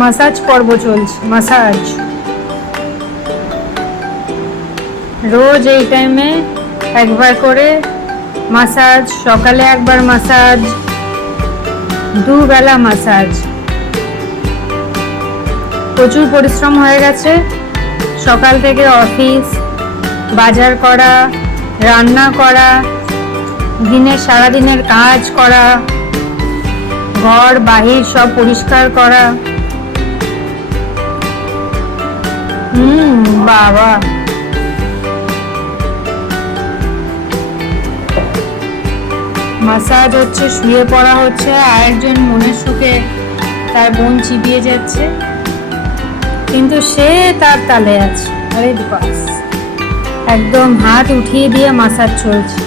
Massage পর্ব চলছে। Massage রোজ এই টাইমে একবার করে মাসাজ, সকালে একবার মাসাজ, দুবেলা মাসাজ। প্রচুর পরিশ্রম হয়ে গেছে, সকাল থেকে অফিস, বাজার করা, রান্না করা, সারাদিনের কাজ করা, ঘর বাহির সব পরিষ্কার করা। বাবা, মাসাজ হচ্ছে, শুয়ে পড়া হচ্ছে, আর একজন মনের সুখে তার বোন চিবিয়ে যাচ্ছে, কিন্তু সে তার তালে আছে। আরে বাস, একদম হাত উঠিয়ে দিয়ে মাসাজ চলছে।